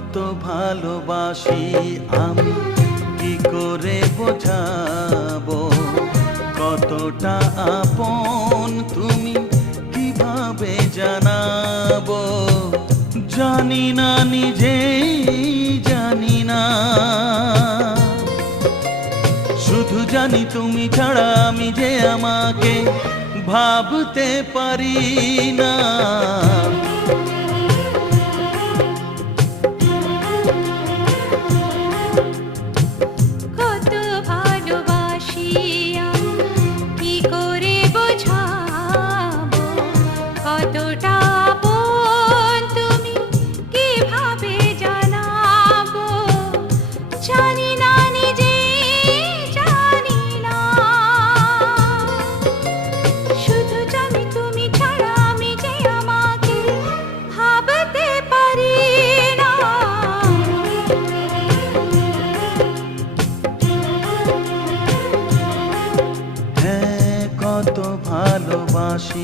কত ভালোবাসি আমি কি করে বোঝাবো, কতটা আপন তুমি কিভাবে জানাবো। জানি না নিজেই জানি না, শুধু জানি তুমি ছাড়া আমি যে আমাকে ভাবতে পারি না। কত ভালোবাসি আমি কি করে বোঝাবো, কতটা আপন তুমি কিভাবে জানাবো। জানি না নিজেই জানি না, শুধু জানি তুমি ছাড়া আমি যে আমাকে ভাবতে পারি না। হ্যাঁ, কত ভালোবাসি।